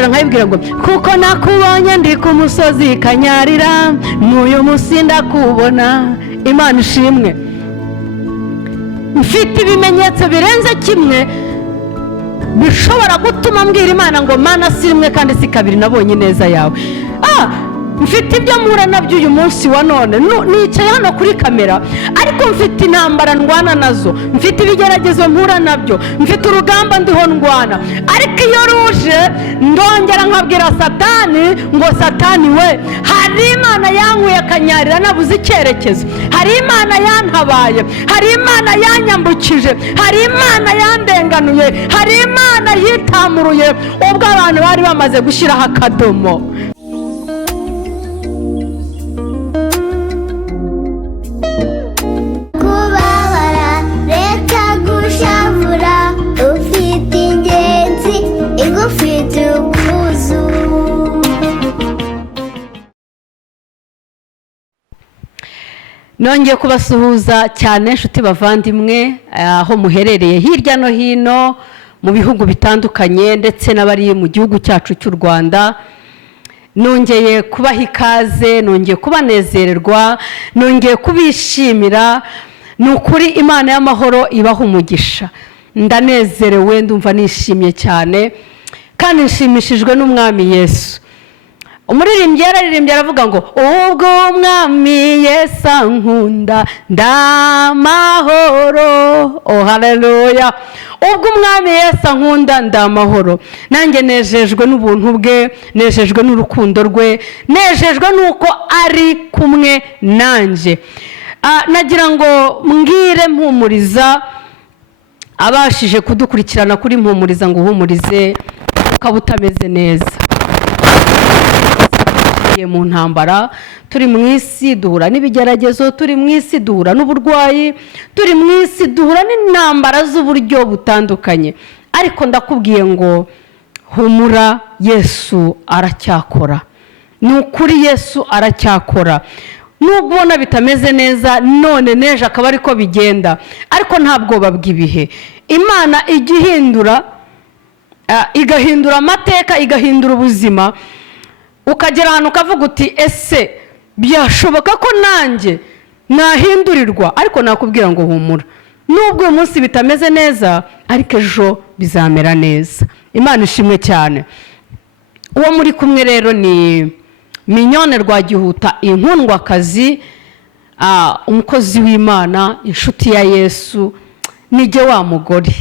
nkayibwira ngo kuko nakubonye ndi ku musozi Kanyarira n'uyu munsi ndakubona. Imana ishimwe. Mfite ibimenyetso birenze kimwe bishobora gutuma mbwira Imana ngo Mana si rimwe kandi si kabiri nabonye neza yawe. Mfite ibyo mpura nabyo uyu munsi wa none, nicaye hano kuri kamera ariko mfite intambara ndwana nazo, mfite ibigeragezo mpura nabyo, mfite urugamba ndiho ndwana, ariko iyo ruje ndongera nkabwira Satani ngo Satani we, hari Imana yankuye Kanyarira nabuze icyerekezo, hari Imana yantabaye, hari Imana yanyambukije, hari Imana yandenganuye, hari Imana yitamuruye ubwo abantu bari bamaze gushyiraho akadomo. Nongeye kubasuhuza cyane inshuti bavandimwe aho muherereye hirya no hino mu bihugu bitandukanye ndetse n'abari mu gihugu cyacu cy'u Rwanda. Nongeye kubaha ikaze, nongeye kubanezererwa, nongeye kubishimira. Nukuri Imana y'amahoro ibaha umugisha. Ndanezerewe, ndumva nishimye cyane kandi nshimishijwe n'Umwami Yesu. Umuririmbyi yararirimbye aravuga ngo ubwo Umwami Yesu ankunda ndamahoro. Oh haleluya. Ubwo Umwami Yesu ankunda ndamahoro. Nanjye nejejwe n'ubuntu bwe, nejejwe n'urukundo rwe, nejejwe nuko ari kumwe nanje. Nagira ngo mbwire mpumuriza abashije kudukurikirana kuri mpumuriza ngo uhumurize ukaba utameze neza. Mu ntambara turi mu isi duhura n'ibigeragezo, turi mu isi duhura n'uburwayi, turi mu isi duhura n'intambara z'uburyo butandukanye, ariko ndakubwiye ngo humura, Yesu aracyakora. Ni ukuri Yesu aracyakora. Nubwo ubona bitameze neza none neje akaba ariko bigenda, ariko nta bwoba bw'ibihe. Imana igahindura amateka, igahindura ubuzima. Ukagera ahantu ukavuga uti ese byashoboka ko nanjye nahindurirwa? Ariko nakubwira ngo humura, nubwo uyu munsi bitameze neza ariko ejo bizamera neza. Imana ishimwe cyane. Uwo muri kumwe rero ni Mignone Rwagihuta, inkundwakazi, umukozi w'Imana, inshuti ya Yesu. Nijye wa mugore,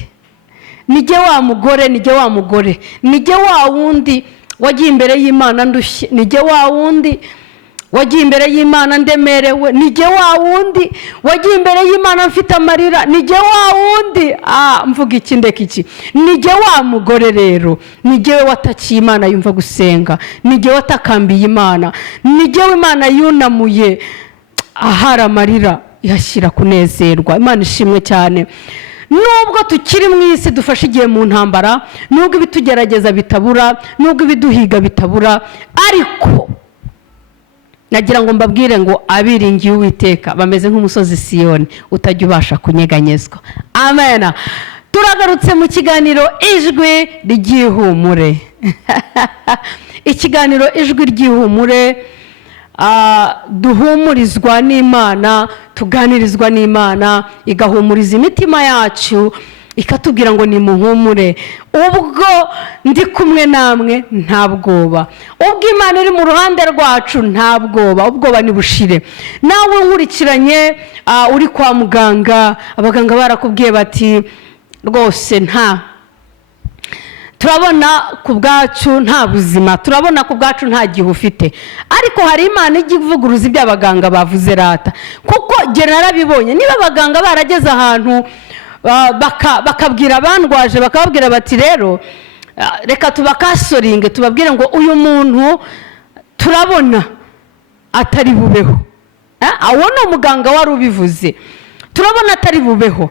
nijye wa mugore, nijye wa mugore, nijye wa wundi wagiye imbere y'Imana ndushye, nijye wa wundi wagiye imbere y'Imana ndemerewe, nijye wa wundi wagiye imbere y'Imana mfite amarira, nijye wa wundi mvuga iki ndeka iki. Nijye wa mugore rero, nijye watakiye Imana yumva gusenga, nijye watakambiye Imana, nijye Imana yunamuye ahari amarira ihashyira kunezerwa. Imana ishimwe cyane. Nubwo tukiri mu isi dufashe igihe mu ntambara, nubwo ibitugerageza bitabura, nubwo ibiduhiga bitabura, ariko nagira ngo mbabwire ngo abiringiye Uwiteka bameze nk'umusozi Siyoni utajya ubasha kunyeganyezwa. Amen. Turagarutse mu kiganiro ijwi ry'ihumure. Ikiganiro ijwi ry'ihumure, duhumurizwa n'Imana, tuganirizwa n'Imana, igahumuriza imitima yacu, ikatubwira ngo nimuhumure. Ubwo ndi kumwe namwe nta bwoba, ubwo Imana iri mu ruhande rwacu nta bwoba, ubwoba nibushire. Nawe nkurikiranye uri kwa muganga, abaganga barakubwiye bati rwose turabona ku bwacu nta buzima, turabona ku bwacu nta gihe ufite, ariko hari Imana ijya ivuguruza ibyo abaganga bavuze rata. Kuko jye narabibonye, niba abaganga barageze ahantu bakabwira abandwaje, bakababwira bati rero reka tubakasoringe, tubabwire ngo uyu muntu turabona atari bubeho. Awo ni umuganga wari ubivuze, turabona atari bubeho,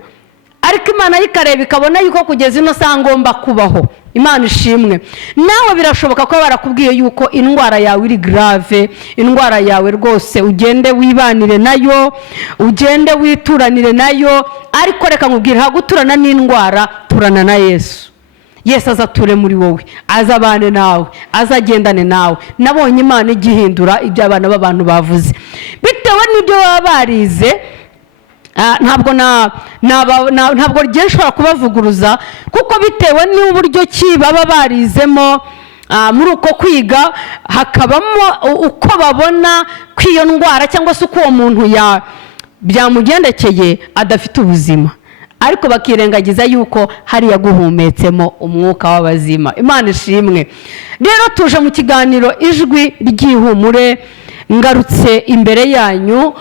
ariko Imana yikareba ikabona yuko kugeza ino saha ngomba kubaho. Imana ishimwe. Nawe birashoboka ko barakubwiye yuko indwara yawe iri grave, indwara yawe rwose ugende wibanire nayo, ugende wituranire nayo, ariko reka nkubwire, haguturana n'indwara turana na Yesu. Yesu azature muri wowe, azabane nawe, azagendane nawe. Nabonye Imana igihindura ibyo abana b'abantu bavuze bitewe n'ibyo baba barize. Ntabwo rye nshobora kubavuguruza kuko bitewe n'uburyo ki baba barizemo muri uko kwiga, hakabamo uko babona ko iyo ndwara cyangwa se uko uwo muntu byamugendekeye adafite ubuzima, ariko bakirengagiza yuko hariya guhumetsemo umwuka w'abazima. Imana ishimwe. Rero tuje mu kiganiro ijwi ry'ihumure, ngarutse imbere yanyu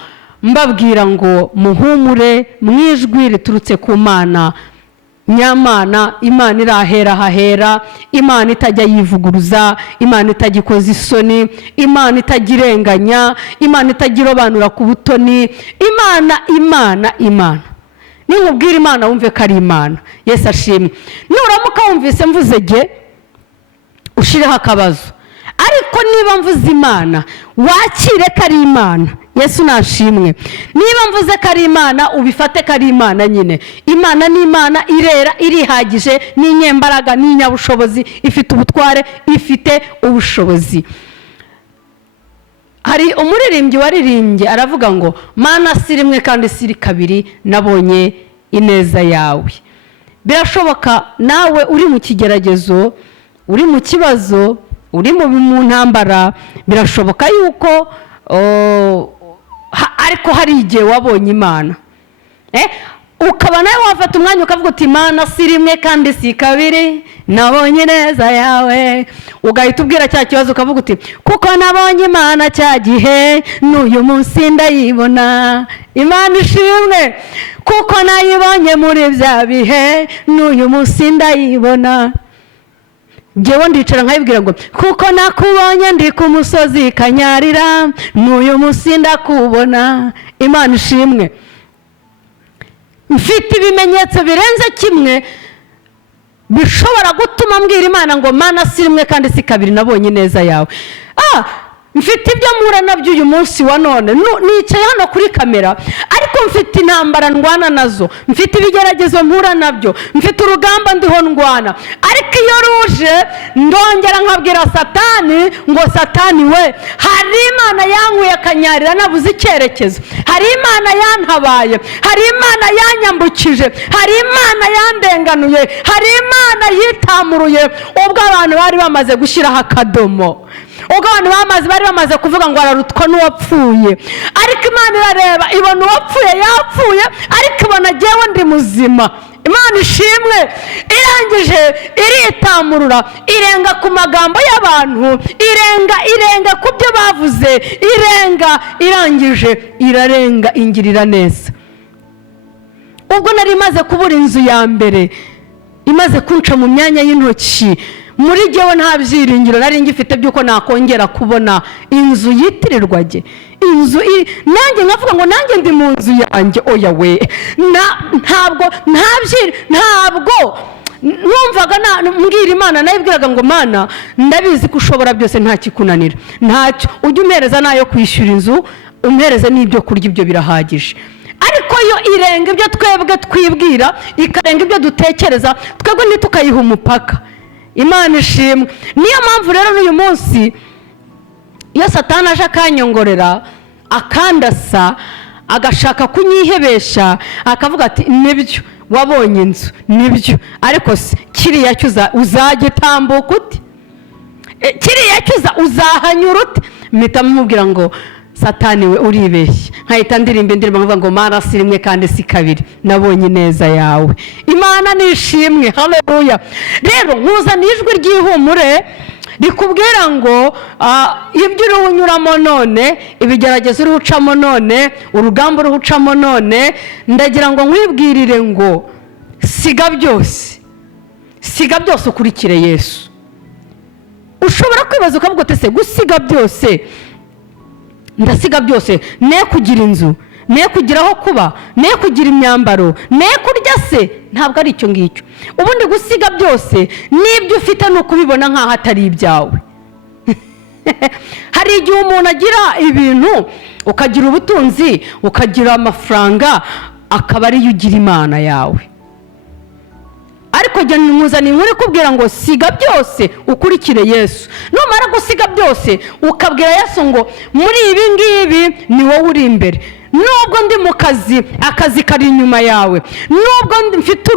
mbabwira ngo muhumure mu ijwi riturutse ku Mana nyamana. Imana irahera hahera, Imana itajya yivuguruza, Imana itagikoza isoni, Imana itagirenganya, Imana itagirobanura ku butoni. Imana ninkubwira Imana wumve ko ari Imana. Yesu ashimwe. Nuramuka wumvise mvuze ge ushireho akabazo, ariko niba mvuze Imana wakire ko ari Imana. Yesu nashimwe. Niba mvuze ko ari Imana ubifate ko ari Imana nyine. Imana ni Imana, irera, irihagije, n'inyembaraga, n'inyabushobozi, ifite ubutware, ifite ubushobozi. Hari umuririmbyi waririmbye aravuga ngo Mana si rimwe kandi si kabiri nabonye ineza yawe. Birashoboka nawe uri mu kigeragezo, uri mu kibazo, uri mu ntambara, birashoboka yuko ariko hari igihe wabonye Imana, ukaba nawe wafata umwanya ukavuga uti Mana si rimwe kandi si kabiri nabonye neza yawe. Ugahita ubwira cya kibazo ukavuga uti kuko nabonye Imana cya gihe n'uyu munsi ndayibona. Imana ishimwe. Kuko nayibonye muri bya bihe n'uyu munsi ndayibona. Ngewe ndicara nkayibwira ngo kuko nakubonye ndi ku musozi Kanyarira n'uyu munsi ndakubona. Imana ishimwe. Mfite ibimenyetso birenze kimwe bishobora gutuma mbwira Imana ngo Mana si rimwe kandi si kabiri nabonye neza yawe. Mfite ibyo mpura nabyo uyu munsi wa none, nicaye hano kuri kamera, ariko mfite intambara ndwana nazo, mfite ibigeragezo mpura nabyo, mfite urugamba ndiho ndwana. Ariko iyo ruje ndongera nkabwira Satani ngo Satani we, hari Imana yankuye Kanyarira nabuze icyerekezo, hari Imana yantabaye, hari Imana yanyambukije, hari Imana yandenganuye, hari Imana yitamuruye ubwo abantu bari bamaze gushyiraho akadomo, ubwo abantu bari bamaze kuvuga ngo ararutwa n'uwapfuye. Ariko Imana irareba ibona uwapfuye yapfuye, ariko ibona jyewe ndi muzima. Imana ishimwe. Irangije iritamurura, irenga ku magambo y'abantu, irenga ku byo bavuze, irangije irarenga ingirira neza. Ubwo nari maze kubura inzu ya mbere, imaze kunca mu myanya y'intoki, muri jyewe nta byiringiro nari ngifite by'uko nakongera kubona inzu yitirirwa jye. Inzu nanjye nkavuga ngo nanjye ndi mu nzu yanjye. Oya we, ntabwo numvaga mbwira Imana, nayibwiraga ngo Mana ndabizi ko ushobora byose nta kikunanira, ntacyo ujya umpereza nayo kwishyura inzu, umpereze n'ibyo kurya, ibyo birahagije. Ariko yo irenga ibyo twebwe twibwira, ikarenga ibyo dutekereza, twebwe ntitukayiha umupaka. Imana ishimwe. Niyo mpamvu rero n'uyu munsi iyo Satani aje akanyongorera, akandasa, agashaka kunyihebesha, akavuga ati nibyo wabonye inzu, nibyo, ariko se kiriya cyo uzagitambuka ute? Kiriya cyo uzahanyura ute? Mpita mubwira ngo Satani we uribeshye. Nkahita ndirimba nkavuga ngo Mana si rimwe kandi si kabiri nabonye neza yawe. Imana nishimwe. Haleluya. Rero nkuzana ijwi ry'ihumure rikubwira ngo ibyo uri unyuramo none, ibigeragezo uri ucamo none, urugamba uri ucamo none, ndagira ngo nkwibwirire ngo siga byose ukurikire Yesu. Ushobora kwibaza ukavuga ati se gusiga byose, ndasiga byose, ne kugira inzu, ne kugira aho kuba, ne kugira imyambaro, ne kurya se? Ntabwo ari icyo ngicyo. Ubundi gusiga byose n'ibyo ufite no kubibona nkaho atari ibyawe. Hari igihe umuntu agira ibintu, ukagira ubutunzi, ukagira amafaranga, akaba ari yo ugira Imana yawe. ariko jya nkuzana inkuru ikubwira ngo siga byose ukurikire Yesu. Numara gusiga byose ukabwira Yesu ngo muri ibi ngibi ni wowe uri imbere, nubwo ndi mu kazi akazi kari inyuma yawe, nubwo mfite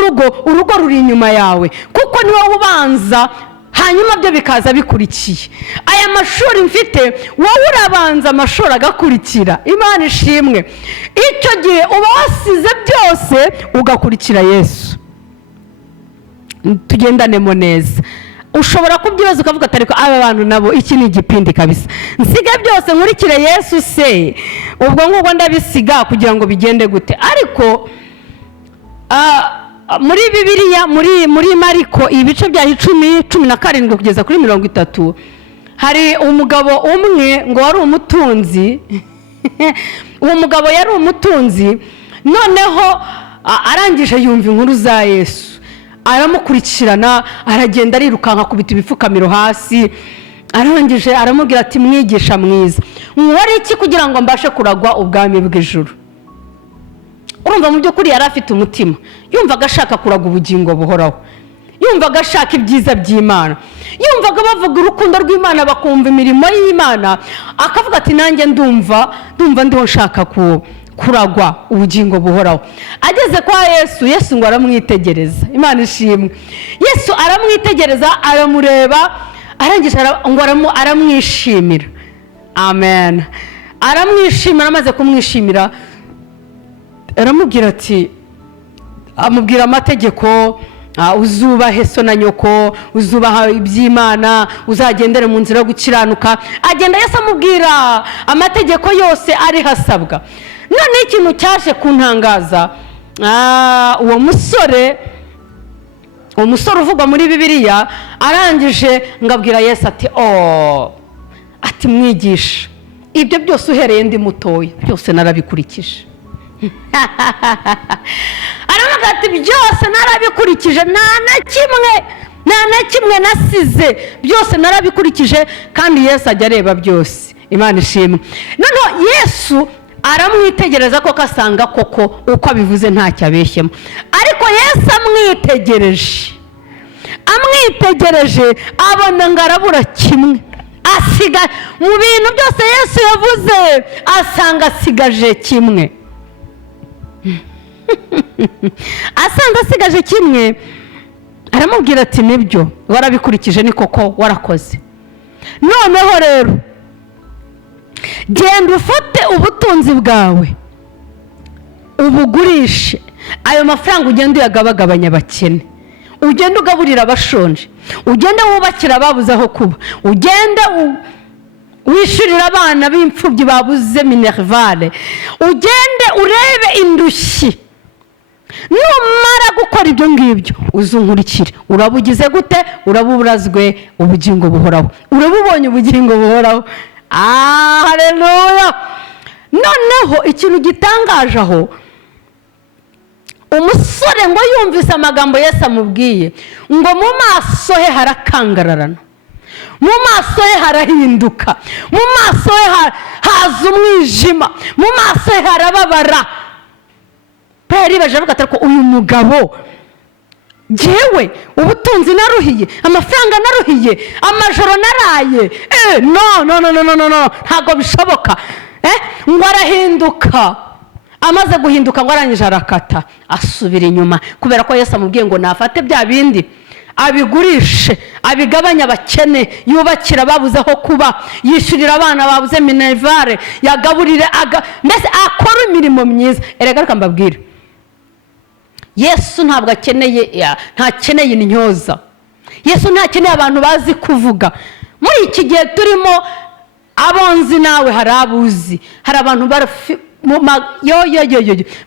urugo ruri inyuma yawe, kuko ni wowe ubanza hanyuma byo bikaza bikurikiye. Aya mashuri mfite wowe urabanza amashuri agakurikira. Imana ishimwe. Icyo gihe uba wasize byose ugakurikira Yesu. Tugendanemo neza. Ushobora kubyibaza ukavuga ati ariko aba bantu nabo iki ni igipindi kabisa, nsiga byose nkurikire Yesu se, ubwo ngubwo ndabisiga kugira ngo bigende gute? Ariko muri Bibiliya muri Mariko ibice bya 10:17 kugeza kuri 30 hari umugabo umwe ngo wari umutunzi. Uwo mugabo yari umutunzi, noneho arangije yumva inkuru za Yesu, aramukurikirana, aragenda arirukanka kubita ibifukamiro hasi. Arangije aramubwira ati mwigisha mwiza, nkora iki kugira ngo mbashe kuragwa ubwami bw'ijuru? Urumva mu by'ukuri yari afite umutima, yumvaga ashaka kuraga ubugingo buhoraho, yumvaga ashaka ibyiza by'Imana, yumvaga bavuga urukundo rw'Imana bakumva imirimo y'Imana, akavuga ati nanjye ndumva ndiho nshaka kuragwa ubugingo buhoraho. Ageze kwa Yesu ngo aramwitegereza. Imana ishimwe. Yesu aramwitegereza, aramureba, arangije ngo aramwishimira. Amen. Aramwishimira. Amaze kumwishimira aramubwira ati, amubwira amategeko, uzubahe so na nyoko, uzubaha iby'Imana, uzagendere mu nzira yo gukiranuka. Agenda Yesu amubwira amategeko yose ari hasabwa. None ikintu cyaje kuntangaza, uwo musore uvugwa muri Bibiliya arangije ngabwira Yesu ati ati mwigisha, ibyo byose uhereye ndi mutoya byose narabikurikije. Aravuga ati byose narabikurikije, nta na kimwe nasize, byose narabikurikije. Kandi Yesu ajya areba byose. Imana ishimwe. Noneho Yesu aramwitegereza koko, asanga koko uko abivuze ntacyo abeshyemo. Ariko Yesu amwitegereje abona ngo arabura kimwe, asiga mu bintu byose Yesu yavuze asanga asigaje kimwe. Asanga asigaje kimwe, aramubwira ati nibyo warabikurikije, ni koko warakoze. Noneho rero genda ufate ubutunzi bwawe ubugurishe, ayo mafaranga ugenda uyagabagabanya abakene, ugenda ugaburira abashonje, ugenda wubakira ababuze aho kuba, ugenda wishyurira abana b'imfubyi babuze minervale, ugende urebe indushyi. Numara gukora ibyo ngibyo uzunkurikire, urabugize gute? Uraburazwe ubugingo buhoraho, urabubonye ubugingo buhoraho. Haleluya. Noneho ikintu gitangaje aho, umusore ngo yumvise amagambo Yesu amubwiye, ngo mu maso he harakangararana, mu maso he harahinduka, mu maso he haza umwijima, mu maso he harababara. Peri bajavuga ati ko uyu mugabo jewe ubutunzi naruhiye, amafaranga naruhiye, amajoro naraye, no ntago bishoboka. Ngo arahinduka, amaze guhinduka ngo arangije arakata asubira inyuma, kubera ko Yesu amubwiye ngo nafate bya bindi abigurishe, abigabanya abakene, yubakira ababuze aho kuba, yishyurira abana babuze minervare, yagaburire mbese akora imirimo myiza. Erega reka mbabwire, Yesu ntabwo ntakeneye intyoza. Yesu ntakeneye abantu bazi kuvuga. Muri iki gihe turimo, abonzi nawe hari abuzi, hari abantu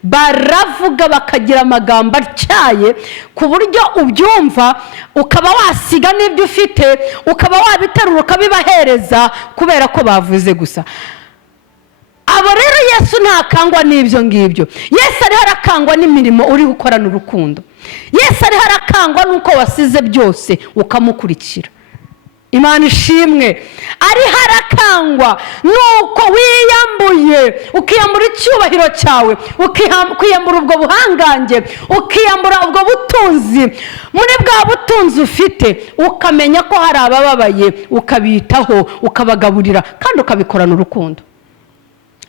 baravuga bakagira amagambo atyaye ku buryo ubyumva ukaba wasiga n'ibyo ufite, ukaba wabiterura ukabibahereza kubera ko bavuze gusa. Abo rero Yesu ntakangwa n'ibyo ngibyo. Yesu ariho arakangwa n'imirimo uri gukorana urukundo. Yesu ariho arakangwa n'uko wasize byose ukamukurikira. Imana ishimwe. Ariho arakangwa nuko wiyambuye, ukiyambura icyubahiro cyawe, ukiyambura ubwo buhangange, ukiyambura ubwo butunzi. Muri bwa butunzi ufite ukamenya ko hari abababaye, ukabitaho, ukabagaburira, kandi ukabikorana urukundo.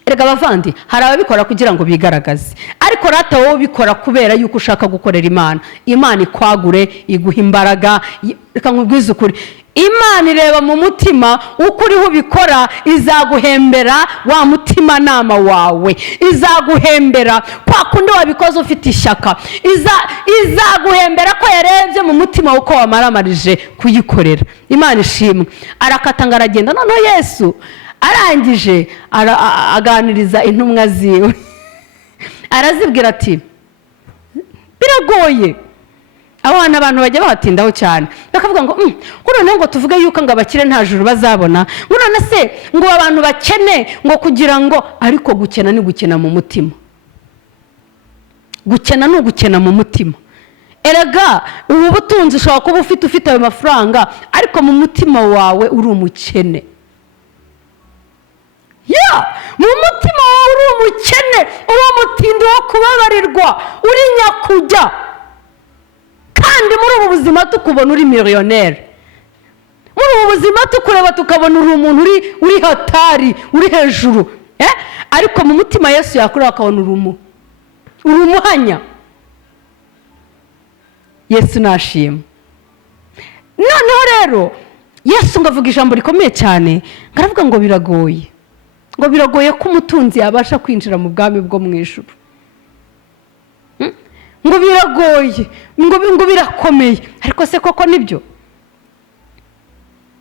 Erega bavandi, hari ababikora kugira ngo bigaragaze, ariko rata wowe ubikora kubera yuko ushaka gukorera Imana. Imana ikwagure, iguha imbaraga. Reka nkubwize ukuri, Imana ireba mu mutima, uko uriho ubikora izaguhembera wa mutima nama wawe, izaguhembera kwa kundi wabikoze ufite ishyaka, izaguhembera ko yarebye mu mutima uko wamaramarije kuyikorera. Imana ishimwe. Arakata ngo aragenda. Noneho Yesu arangije aganiriza intumwa ziwe arazibwira ati biragoye. Abana abantu bajya bahatindaho cyane, bakavuga ngo none ngo tuvuge yuko ngo abakire nta juru bazabona, none se ngo abantu bakene ngo kugira ngo, ariko gukena ni gukena mu mutima. Gukena ni ugukena mu mutima. Erega ubu butunzi ushobora kuba ufite ayo mafaranga, ariko mu mutima wawe uri umukene. Mu mutima wawe uri umukene, uri umutindi wo kubabarirwa, uri nyakujya. Kandi muri ubu buzima tukubona uri miliyoneri, muri ubu buzima tukureba tukabona uri umuntu uri hatari, uri hejuru, ariko mu mutima Yesu yakureba akabona uri umuhanya. Yesu nashimwe. Noneho rero Yesu ngavuga ijambo rikomeye cyane, ngaravuga ngo biragoye, ngo biragoye ko umutunzi yabasha kwinjira mu bwami bwo mu ijuru. Ngo biragoye, ngo birakomeye. Ariko se koko nibyo?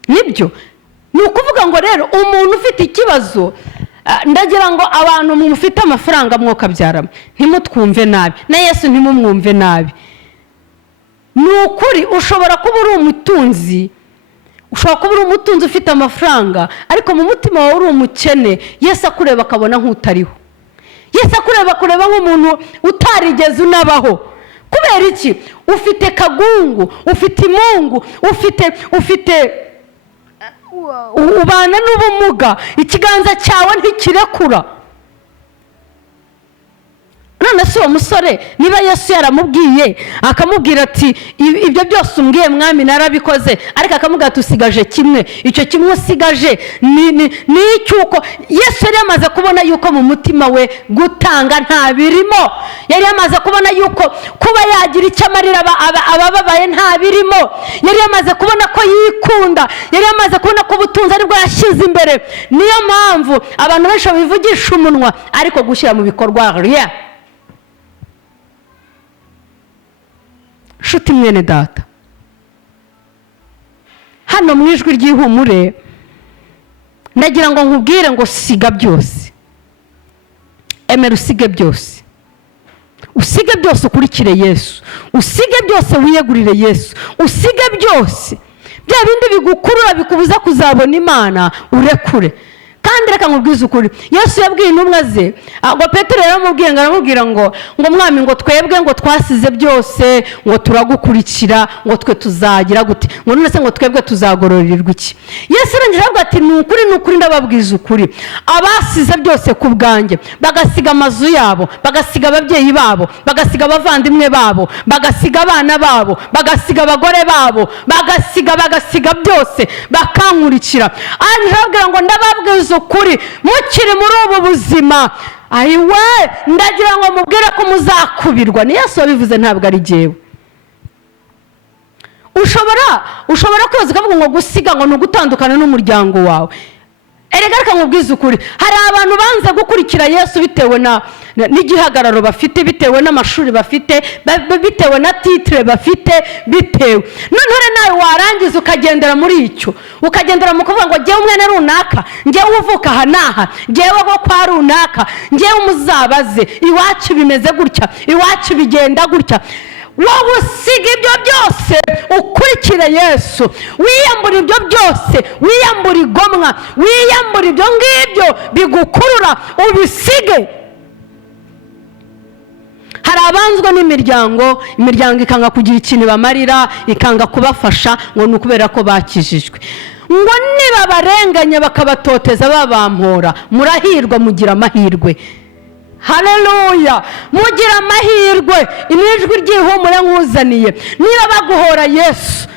Nibyo. Ni ukuvuga ngo rero umuntu ufite ikibazo, ndagira ngo abantu mufite amafaranga mwokabyaramo ntimutwumve nabi, na Yesu ntimumwumve nabi. Ni ukuri ushobora kuba uri umutunzi, ushobora kuba uri umutunzi ufite amafaranga, ariko mu mutima wawe uri umukene. Yesu akureba akabona nk'utariho. Yesu akureba nk'umuntu utarigeze unabaho. Kubera iki? Ufite kagungu, ufite imungu, ufite ubana n'ubumuga, ikiganza cyawe ntikirekura. None se uwo musore niba Yesu yaramubwiye akamubwira ati ibyo byose umbwiye mwami narabikoze, ariko akamubwira ati usigaje kimwe, icyo kimwe usigaje ni icyuko. Yesu yari yamaze kubona yuko mu mutima we gutanga nta birimo. Yari yamaze kubona yuko kuba yagira icyo amarira abababaye nta birimo. Yari yamaze kubona ko yikunda, yari yamaze kubona ko ubutunzi aribwo yashyize imbere. Niyo mpamvu abantu benshi bivugisha umunwa, ariko gushyira mu bikorwa rien. Shuti mwene data, hano mu ijwi ry'ihumure ndagira ngo nkubwire ngo siga byose. Emera usige byose. Usige byose ukurikire Yesu. Usige byose wiyegurire Yesu. Usige byose. Bya bindi bigukurura bikubuza kuzabona Imana urekure. Kandi reka nkubwize ukuri, Yesu yabwiye intumwa ze, ngo Petero yaramubwiye ngo aramubwira ngo mwami ngo twebwe ngo twasize byose ngo turagukurikira, ngo twe tuzagira gute, ngo none se ngo twebwe tuzagororerwa iki? Yesu arangije avuga ati ni ukuri ndababwiza ukuri, abasize byose ku bwanjye, bagasiga amazu yabo, bagasiga ababyeyi babo, bagasiga abavandimwe babo, bagasiga abana babo, bagasiga abagore babo, bagasiga byose bakankurikira. Arangije arababwira ngo ndababwiza ukuri, mukiri muri ubu buzima, ayiwe ndagira ngo mubwire ko muzakubirwa. Ni Yesu wabivuze, ntabwo ari jyewe. ushobora kwibaza ukavuga ngo gusiga ngo ni ugutandukana n'umuryango wawe. Erega reka nkubwize ukuri, hari abantu banze gukurikira Yesu bitewe n'igihagararo bafite, bitewe n'amashuri bafite, bitewe na titre bafite, bitewe none nawe warangiza ukagendera muri icyo, ukagendera mu kuvuga ngo ngewe umwene runaka, ngewe uvuka aha n'aha, ngewe bo kwa runaka, ngewe umuzabaze, iwacu bimeze gutya, iwacu bigenda gutya. Wowe usiga ibyo byose ukurikire Yesu, wiyambura ibyo byose, wiyambura igomwa, wiyambura ibyo ngibyo bigukurura, ubisige. Hari hari abanzwe n'imiryango, imiryango ikanga kugira ikintu bamarira, ikanga kubafasha, ngo ni ukubera ko bakijijwe. Ngo niba barenganya bakabatoteza babampora, murahirwa, mugira amahirwe. Haleluya, mugira amahirwe. Imijwi ry'ihumure nkuzaniye, niba baguhora Yesu,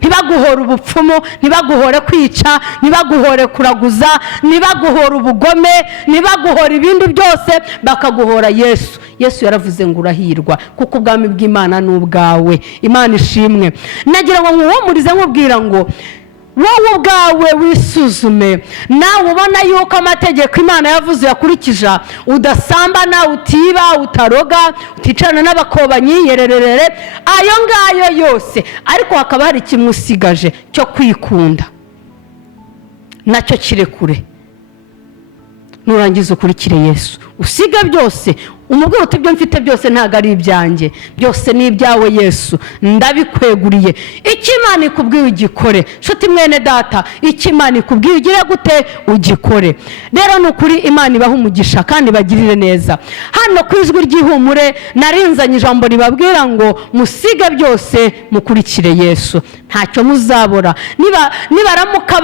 ntibaguhora ubupfumu, ntibaguhore kwica, ntibaguhore kuraguza, ntibaguhora ubugome, ntibaguhora ibindi byose, bakaguhora Yesu. Yesu yaravuze ngo urahirwa, kuko ubwami bw'Imana ni ubwawe. Imana ishimwe. Nagira ngo nkuhumurize nkubwira ngo wowe ubwawe wisuzume, nawe ubona yuko amategeko Imana yavuze yakurikije, udasambana, utiba, utaroga, uticarana n'abakobanyi, yererere, ayo ngayo yose, ariko hakaba hari kimwe usigaje cyo kwikunda, nacyo kirekure. Nurangiza ukurikire Yesu, usiga byose, umubwire uti ibyo mfite byose ntago ari ibyanjye, byose ni ibyawe Yesu, ndabikweguriye. Icyo Imana ikubwiye ugikore. Nshuti mwene data, icyo Imana ikubwiye ugire gute? Ugikore. Rero ni ukuri Imana ibaha umugisha kandi bagirire neza. Hano ku ijwi ry'ihumure narinzanye ijambo ribabwira ngo musige byose mukurikire Yesu, ntacyo muzabora. Nibaramuka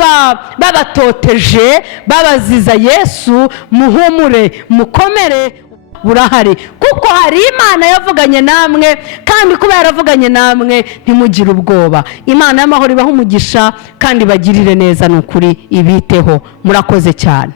babatoteje babaziza Yesu, muhumure, mukomere, burahari, kuko hari Imana yavuganye namwe, kandi kuba yaravuganye namwe ntimugire ubwoba. Imana y'amahoro ibaha umugisha kandi bagirire neza, ni ukuri ibiteho. Murakoze cyane.